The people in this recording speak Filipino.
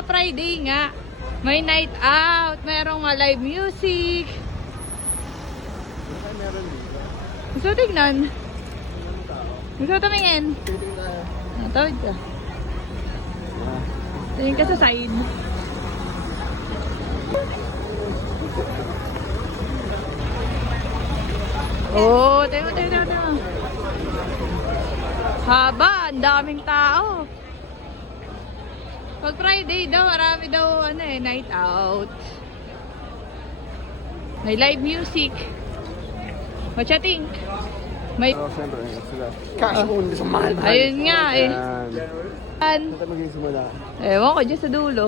Friday nga, may night out, merong mga live music. Meron dito. Gusto tignan? Gusto tumingin? Titing tayo. Tawid ka. Tingin ka sa side. Oh, tayo. Haba, ang daming tao. Pag Friday daw, marami daw night out. May live music. What you think? May... Oh, siyempre. Sila. Cash only sa mahal. Ayun nga eh. Yan. Yan. Saan tayo magsisimula? Ewan ko, dyan sa dulo.